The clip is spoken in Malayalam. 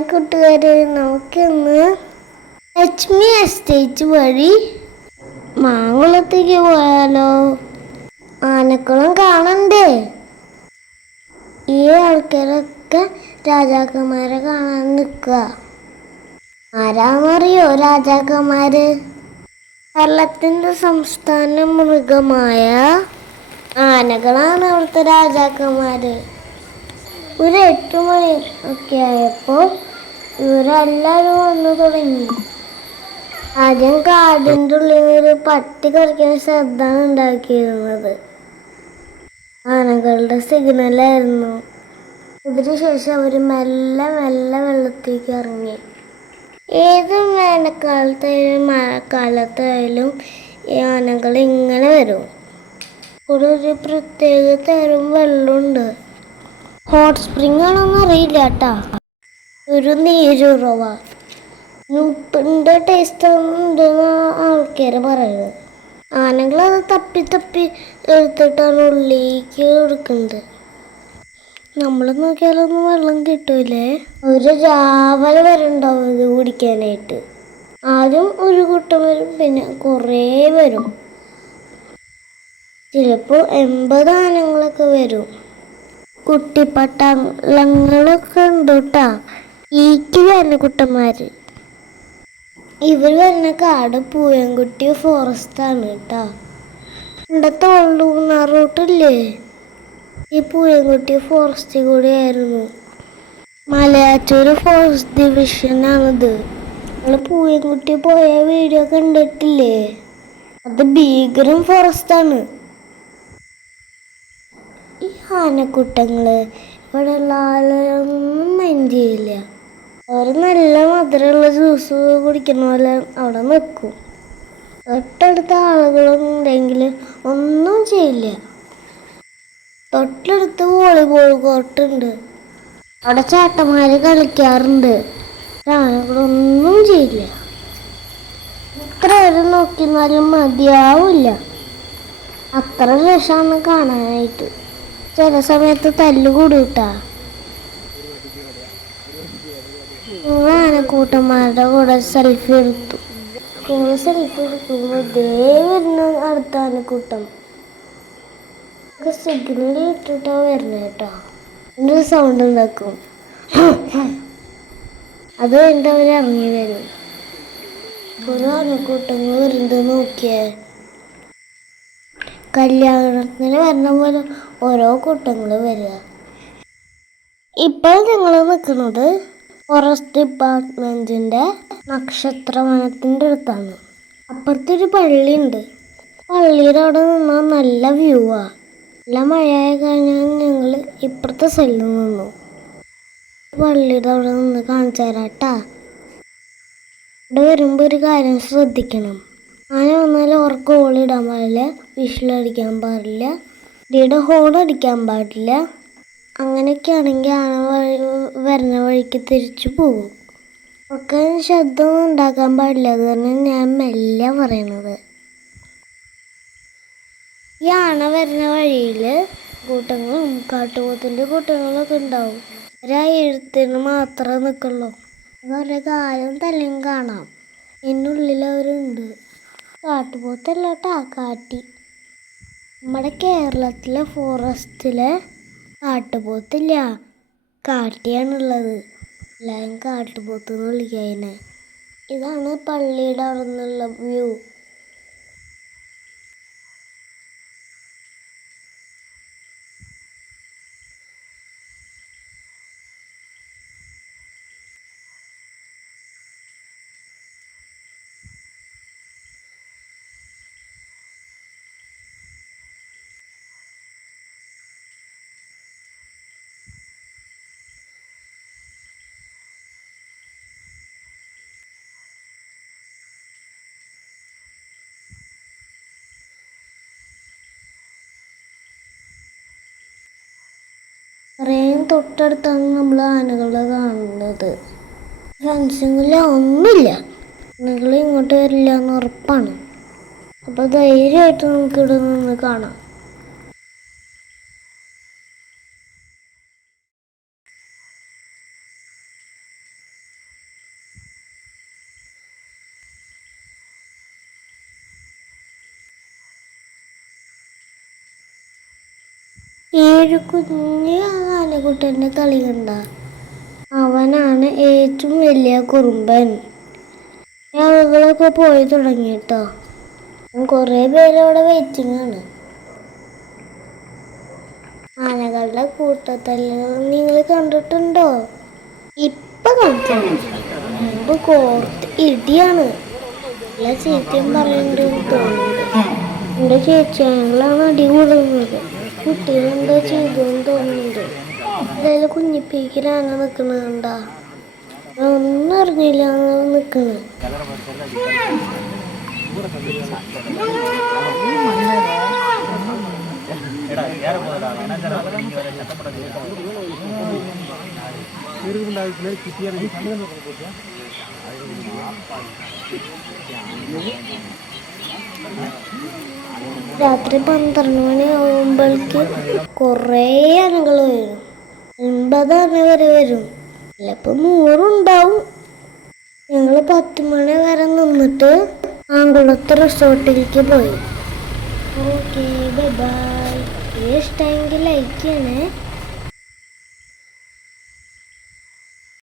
ഹായ് കൂട്ടുകാരെ, നമുക്കിന്ന് ലക്ഷ്മി എസ്റ്റേറ്റ് വഴി മാങ്കുളത്തേക്ക് പോയാലോ? ആനക്കുളം കാണണ്ടേ? ഈ ആൾക്കാരൊക്കെ രാജാക്കന്മാരെ കാണാൻ നിൽക്കുക. ആരാന്നറിയോ രാജാക്കന്മാര്? കേരളത്തിന്റെ സംസ്ഥാന മൃഗമായ ആനകളാണ് അവിടുത്തെ രാജാക്കന്മാര്. ഒരു 8 മണി ഒക്കെ ആയപ്പോൾ ഇവരെല്ലാവരും വന്നു തുടങ്ങി. ആദ്യം കാടിൻ്റെ ഉള്ളിൽ ഒരു പട്ടി കളിക്കുന്ന ശബ്ദമാണ് ഉണ്ടാക്കിയിരുന്നത്. ആനകളുടെ സിഗ്നലായിരുന്നു. ഇതിനുശേഷം അവർ മെല്ലെ മെല്ലെ വെള്ളത്തേക്ക് ഇറങ്ങി. ഏത് വേനൽക്കാലത്തായാലും മഴക്കാലത്തായാലും ഈ ആനകൾ ഇങ്ങനെ വരും. ഇവിടെ ഒരു പ്രത്യേക തരം വെള്ളമുണ്ട്. ഹോട്ട് സ്പ്രിംഗ് ആണോന്ന് അറിയില്ല കേട്ടാ. ഒരു നീരുറവ, ഉപ്പിൻ്റെ ടേസ്റ്റ് ഉണ്ടെന്ന് ആൾക്കാർ പറയുന്നത്. ആനകളത് തപ്പി തപ്പി എടുത്തിട്ടാണ് ഉള്ളിലേക്ക് എടുക്കുന്നത്. നമ്മൾ നോക്കിയാലൊന്നും വെള്ളം കിട്ടൂലേ. ഒരു രാവിലെ വരെ ഉണ്ടാവും ഇത് കുടിക്കാനായിട്ട്. ആദ്യം ഒരു കൂട്ടം വരും, പിന്നെ കുറേ വരും. ചിലപ്പോൾ 80 ആനകളൊക്കെ വരും. കുട്ടിപ്പട്ടാളങ്ങളൊക്കെ ഉണ്ട് കേട്ടാ. ഈക്ക് വരുന്ന കുട്ടന്മാര്. ഇവർ വരുന്ന കാട് പൂയംകുട്ടി ഫോറസ്റ്റ് ആണ് കേട്ടാ. പണ്ടത്തെ ഓൾഡ് മൂന്നാർ റൂട്ടില്ലേ, ഈ പൂയംകുട്ടി ഫോറസ്റ്റിൽ കൂടെ ആയിരുന്നു. മലയാറ്റൂർ ഫോറസ്റ്റ് ഡിവിഷനാണിത്. നമ്മൾ പൂയംകുട്ടി പോയ വീഡിയോ കണ്ടിട്ടില്ലേ? അത് ഭീകരം ഫോറസ്റ്റാണ്. ഈ ആനക്കൂട്ടങ്ങള് ഇവിടെ ഉള്ള ആളൊന്നും മൈൻഡ് ചെയ്യില്ല. അവർ നല്ല മധുരമുള്ള ജ്യൂസ് കുടിക്കുന്ന പോലെ അവിടെ നിൽക്കും. തൊട്ടടുത്ത ആളുകളുണ്ടെങ്കിൽ ഒന്നും ചെയ്യില്ല. തൊട്ടടുത്ത് വോളിബോൾ കോർട്ടുണ്ട്. അവിടെ ചേട്ടന്മാര് കളിക്കാറുണ്ട്. ആനകളൊന്നും ചെയ്യില്ല. എത്ര നേരം നോക്കിന്നാലും മതിയാവില്ല. അത്ര രസമാണ് കാണാനായിട്ട്. ചില സമയത്ത് തല്ലുകൂടിട്ടാ. ആനക്കൂട്ടന്മാരുടെ കൂടെ സെൽഫി എടുത്തു. സെൽഫി എടുക്കുമ്പോൾ ദേ വരുന്ന അടുത്ത ആനക്കൂട്ടം. സിഗ്നൽ ഇട്ടിട്ടാ വരുന്നത് കേട്ടോ. ഒരു സൗണ്ട് ഉണ്ടാക്കും. അത് കഴിഞ്ഞിട്ട് അവർ ഇറങ്ങി വരും. ഒരു ആനക്കൂട്ടങ്ങൾ വരുന്നത് നോക്കിയേ. കല്യാണത്തിന് വരുന്ന പോലെ ഓരോ കൂട്ടങ്ങൾ വരിക. ഇപ്പോൾ നിങ്ങൾ നിൽക്കുന്നത് ഫോറസ്റ്റ് ഡിപ്പാർട്ട്മെന്റിന്റെ നക്ഷത്രവനത്തിൻ്റെ അടുത്താണ്. അപ്പുറത്തൊരു പള്ളിയുണ്ട്. പള്ളിയുടെ അവിടെ നിന്നാൽ നല്ല വ്യൂ ആ. നല്ല മഴയായി കഴിഞ്ഞാൽ ഞങ്ങൾ ഇപ്പുറത്തെ സൈഡിൽ നിന്നു. പള്ളിയുടെ അവിടെ നിന്ന് കാണിച്ചു തരാട്ടാ. ഇവിടെ വരുമ്പോൾ ഒരു കാര്യം ശ്രദ്ധിക്കണം. ആന വന്നാൽ അവർക്ക് ഓളിടാൻ പാടില്ല, വിഷിലടിക്കാൻ പാടില്ല, ഇടിയുടെ ഹോൺ അടിക്കാൻ പാടില്ല. അങ്ങനെയൊക്കെ ആണെങ്കിൽ ആന വരുന്ന വഴിക്ക് തിരിച്ചു പോകും. അവർക്ക് ശബ്ദമൊന്നും ഉണ്ടാക്കാൻ പാടില്ല. അത് തന്നെ ഞാൻ മെല്ലെ പറയണത്. ഈ ആന വരുന്ന വഴിയിൽ കൂട്ടങ്ങളും കാട്ടുപോത്തിൻ്റെ കൂട്ടങ്ങളൊക്കെ ഉണ്ടാവും. എഴുത്തിന് മാത്രമേ നിൽക്കുള്ളൂ. അവരുടെ കാലും തലയും കാണാം. എന്നുള്ളിൽ അവരുണ്ട്. കാട്ടുപോത്തല്ല കേട്ടാ, കാട്ടി. നമ്മുടെ കേരളത്തിലെ ഫോറസ്റ്റിലെ കാട്ടുപോത്തില്ല, കാട്ടിയാണുള്ളത്. എല്ലാവരും കാട്ടുപോത്ത് എന്ന് വിളിക്കുന്നതിനെ. ഇതാണ് പള്ളിയുടെ അവിടെ നിന്നുള്ള വ്യൂ. അത്രയും തൊട്ടടുത്താണ് നമ്മൾ ആനകളെ കാണുന്നത്. ഫ്രണ്ട്സിങ്ങില്ല ഒന്നുമില്ല. ആനകൾ ഇങ്ങോട്ട് വരില്ല എന്ന് ഉറപ്പാണ്. അപ്പോൾ ധൈര്യമായിട്ട് നമുക്കിവിടെ നിന്ന് കാണാം. ഈ ഒരു കുഞ്ഞ് ആനക്കുട്ടൻ്റെ കളി കണ്ട, അവനാണ് ഏറ്റവും വലിയ കുറുമ്പൻ. ആളുകളൊക്കെ പോയി തുടങ്ങിട്ടോ. കുറേ പേരവിടെ വെയിറ്റിംഗ് ആണ്. ആനകളുടെ കൂട്ടത്തല്ലുകൾ നിങ്ങൾ കണ്ടിട്ടുണ്ടോ? ഇപ്പൊ കണ്ടു കോർത്ത് ഇടിയാണ്. എല്ലാ ചീത്തയും പറയുന്നുണ്ടെന്ന് തോന്നുന്നുണ്ട്. എൻ്റെ ചേച്ചിയാണെങ്കിലാണ് അടി കൂടുന്നത്. കുട്ടികളെന്തോ ചെയ്തെന്ന് തോന്നുന്നുണ്ട്. എന്തായാലും കുഞ്ഞിപ്പേക്കിലാണ് നിൽക്കുന്നത് കണ്ടാ, ഒന്നും അറിഞ്ഞില്ല അങ്ങനെ നിൽക്കുന്നത്. രാത്രി 12 മണിയാകുമ്പോഴേക്ക് കുറേ ആനകൾ വരും. 50 ആന വരെ വരും. ചിലപ്പോൾ 100 ഉണ്ടാവും. ഞങ്ങൾ 10 മണി വരെ നിന്നിട്ട് ആങ്കുളത്ത് റിസോർട്ടിലേക്ക് പോയി. Okay, bye bye. ഇഷ്ടമെങ്കിൽ ലൈക്ക് ചെയ്യണേ.